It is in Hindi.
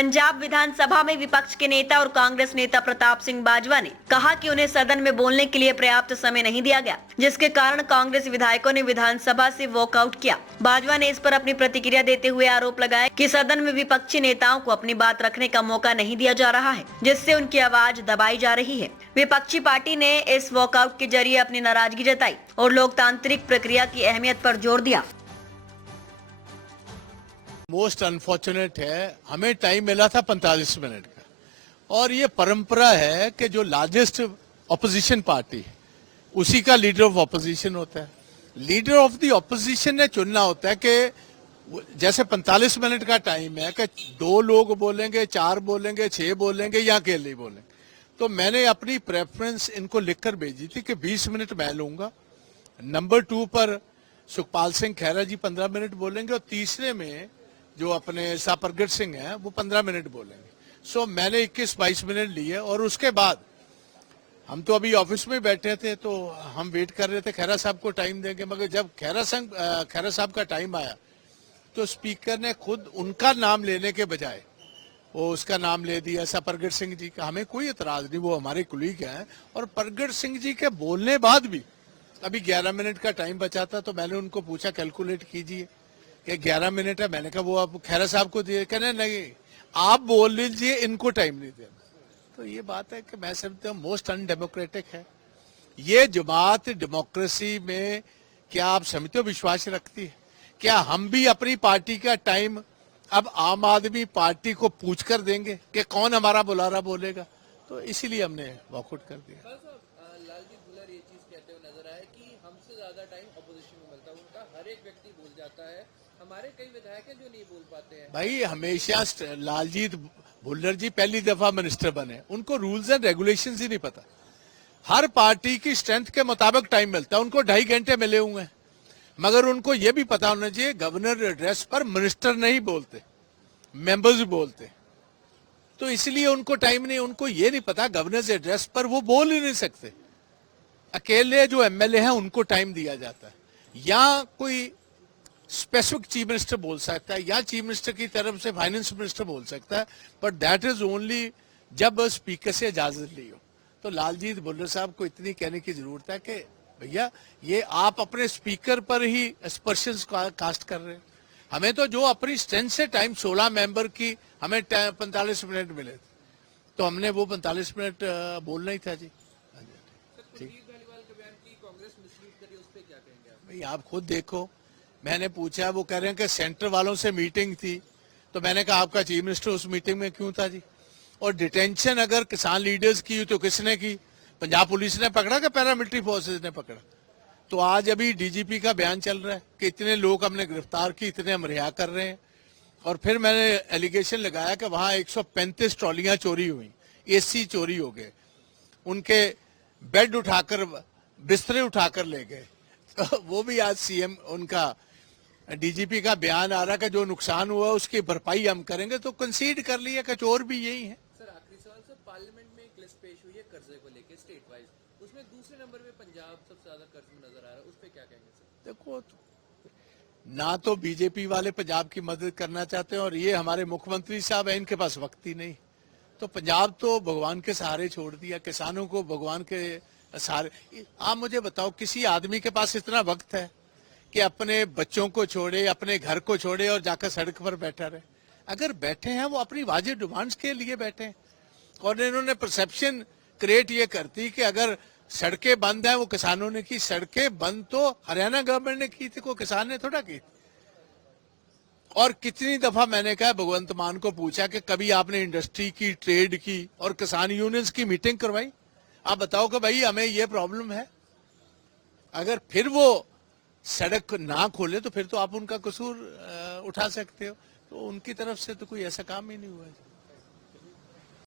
पंजाब विधानसभा में विपक्ष के नेता और कांग्रेस नेता प्रताप सिंह बाजवा ने कहा कि उन्हें सदन में बोलने के लिए पर्याप्त समय नहीं दिया गया, जिसके कारण कांग्रेस विधायकों ने विधानसभा से वॉकआउट किया। बाजवा ने इस पर अपनी प्रतिक्रिया देते हुए आरोप लगाया कि सदन में विपक्षी नेताओं को अपनी बात रखने का मौका नहीं दिया जा रहा है, जिससे उनकी आवाज दबाई जा रही है। विपक्षी पार्टी ने इस वॉकआउट के जरिए अपनी नाराजगी जताई और लोकतांत्रिक प्रक्रिया की अहमियत पर जोर दिया। मोस्ट अनफॉर्चुनेट है, हमें टाइम मिला था 45 मिनट का और ये परंपरा है कि जो लार्जेस्ट ऑपोजिशन पार्टी उसी का लीडर ऑफ ऑपोजिशन होता है। लीडर ऑफ द ऑपोजिशन ने चुनना होता है कि जैसे 45 मिनट का टाइम है कि 2 लोग बोलेंगे, 4 बोलेंगे, 6 बोलेंगे या अकेले बोलेंगे। तो मैंने अपनी प्रेफरेंस इनको लिखकर भेजी थी कि 20 मिनट मैं लूंगा, नंबर 2 पर सुखपाल सिंह खैरा जी 15 मिनट बोलेंगे और तीसरे में जो अपने सापरगढ़ सिंह हैं वो 15 मिनट बोलेंगे। सो मैंने 21-22 मिनट लिए और उसके बाद हम तो अभी ऑफिस में बैठे थे तो हम वेट कर रहे थे खैरा साहब को टाइम देंगे, मगर जब खैरा साहब का टाइम आया तो स्पीकर ने खुद उनका नाम लेने के बजाय वो उसका नाम ले दिया, सापरगढ़ सिंह जी का। हमें कोई एतराज नहीं, वो हमारे कुलीग हैं। और परगढ़ सिंह जी के बोलने बाद भी अभी 11 मिनट का टाइम बचा था तो मैंने उनको पूछा कैलकुलेट कीजिए कि 11 मिनट है। मैंने कहा वो आप खैरा साहब को दिए, कहने नहीं आप बोल लीजिए, इनको टाइम नहीं देना। तो ये बात है कि मैं समझता हूँ मोस्ट अनडेमोक्रेटिक है ये जमात। डेमोक्रेसी में क्या आप समझते हो विश्वास रखती है? क्या हम भी अपनी पार्टी का टाइम अब आम आदमी पार्टी को पूछ कर देंगे कि कौन हमारा बुलारा बोलेगा? तो इसीलिए हमने वॉकआउट कर दिया। लालजी भुल्लर ये चीज कहते हुए नजर आए कि हमसे ज्यादा टाइम अपोजिशन में मिलता है, उनका हर एक व्यक्ति बोल जाता है, हमारे कई विधायक हैं जो नहीं बोल पाते हैं। भाई हमेशा लालजीत भुल्लर जी पहली दफा मिनिस्टर बने, उनको रूल्स एंड रेगुलेशंस ही नहीं पता। हर पार्टी की स्ट्रेंथ के मुताबिक टाइम मिलता है, उनको 2.5 घंटे मिले हुए हैं, मगर उनको यह भी पता होना चाहिए गवर्नर एड्रेस पर मिनिस्टर नहीं बोलते, मेंबर्स बोलते। तो इसलिए उनको टाइम नहीं, उनको ये नहीं पता गवर्नर एड्रेस पर वो बोल ही नहीं सकते। अकेले जो एमएलए हैं उनको टाइम दिया जाता है, या कोई स्पेसिफिक चीफ मिनिस्टर बोल सकता है या चीफ मिनिस्टर की तरफ से फाइनेंस मिनिस्टर बोल सकता है, बट दैट इज ओनली जब स्पीकर से इजाजत ली हो। तो लालजीत भुल्लर साहब को इतनी कहने की जरूरत है कि भैया ये आप अपने स्पीकर पर ही एस्पर्शंस कास्ट कर रहे हैं। हमें तो जो अपनी स्ट्रेंथ से टाइम 16 मेंबर की हमें 45 मिनट मिले थे तो हमने वो 45 मिनट बोलना ही था जी। भाई आप खुद देखो, मैंने पूछा, वो कह रहे हैं कि सेंटर वालों से मीटिंग थी, तो मैंने कहा आपका चीफ मिनिस्टर उस मीटिंग में क्यों था जी? और डिटेंशन अगर किसान लीडर्स की तो किसने की? पंजाब पुलिस ने पकड़ा कि पैरामिलिट्री फोर्सेस ने पकड़ा? तो आज अभी डीजीपी का बयान चल रहा है कि इतने लोग हमने गिरफ्तार की, इतने हम रिहा कर रहे हैं। और फिर मैंने एलिगेशन लगाया कि वहां 135 ट्रॉलियां चोरी हुई, एसी चोरी हो गए, उनके बेड उठाकर बिस्तरे उठाकर ले गए। तो वो भी आज सीएम उनका डीजीपी का बयान आ रहा है कि जो नुकसान हुआ उसकी भरपाई हम करेंगे। तो कंसीड कर लिया कि चोर भी यही है। सर आखिरी सवाल, सर पार्लियामेंट में एक लिस्ट पेश हुई है कर्जे को लेकर स्टेट वाइज, उसमें दूसरे नंबर पे पंजाब सबसे ज्यादा कर्ज में नजर आ रहा है, उस पे क्या कहेंगे सर? देखो, ना तो बीजेपी वाले पंजाब की मदद करना चाहते हैं और ये हमारे मुख्यमंत्री साहब है, इनके पास वक्त ही नहीं। तो पंजाब तो भगवान के सहारे छोड़ दिया, किसानों को भगवान के सहारे। आप मुझे बताओ किसी आदमी के पास इतना वक्त है कि अपने बच्चों को छोड़े, अपने घर को छोड़े और जाकर सड़क पर बैठा रहे? अगर बैठे हैं वो अपनी वाजिब डिमांड्स के लिए बैठे हैं। और इन्होंने परसेप्शन क्रिएट ये करती कि अगर सड़कें बंद हैं वो किसानों ने की। सड़कें बंद तो हरियाणा गवर्नमेंट ने की थी, कोई किसान ने थोड़ा की। और कितनी दफा मैंने कहा, भगवंत मान को पूछा कि कभी आपने इंडस्ट्री की, ट्रेड की और किसान यूनियंस की मीटिंग करवाई? आप बताओ कि भाई हमें ये प्रॉब्लम है। अगर फिर वो सड़क ना खोले तो फिर तो आप उनका कसूर उठा सकते हो। तो उनकी तरफ से तो कोई ऐसा काम ही नहीं हुआ है।